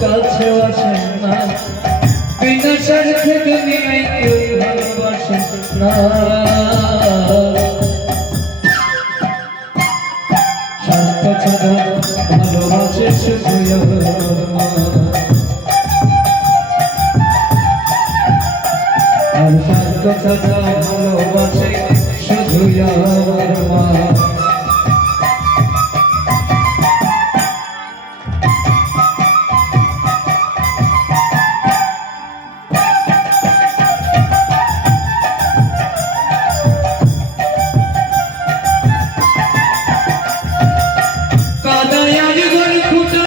কাছে আসে না বিনা স্বার্থে দুনিয়ায় কেউ ভালোবাসে না স্বার্থ ছাড়া ভালোবাসে শুধু আর স্বার্থ ছাড়া ভালোবাসে শুধু